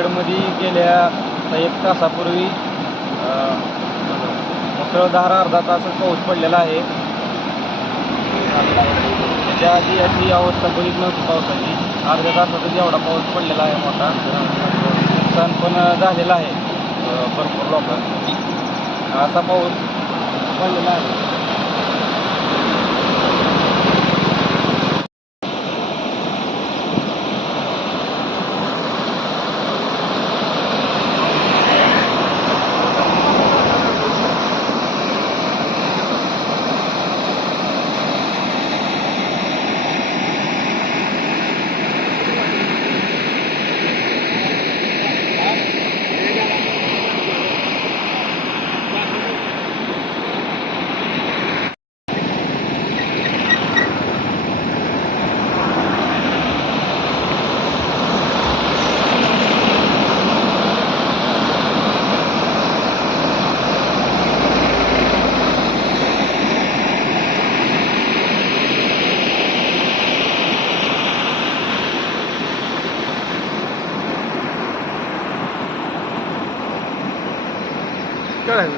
नांदेडमध्ये गेल्या एक तासापूर्वी मुसळधार अर्धा तास पाऊस पडलेला आहे. त्याच्या आधी याची अवस्था बरीच नव्हती पावसाची. अर्ध्या तासातच एवढा पाऊस पडलेला आहे मोठा. नुकसान पण झालेलं आहे भरपूर लोकांचं. असा पाऊस पडलेला आहे. Got.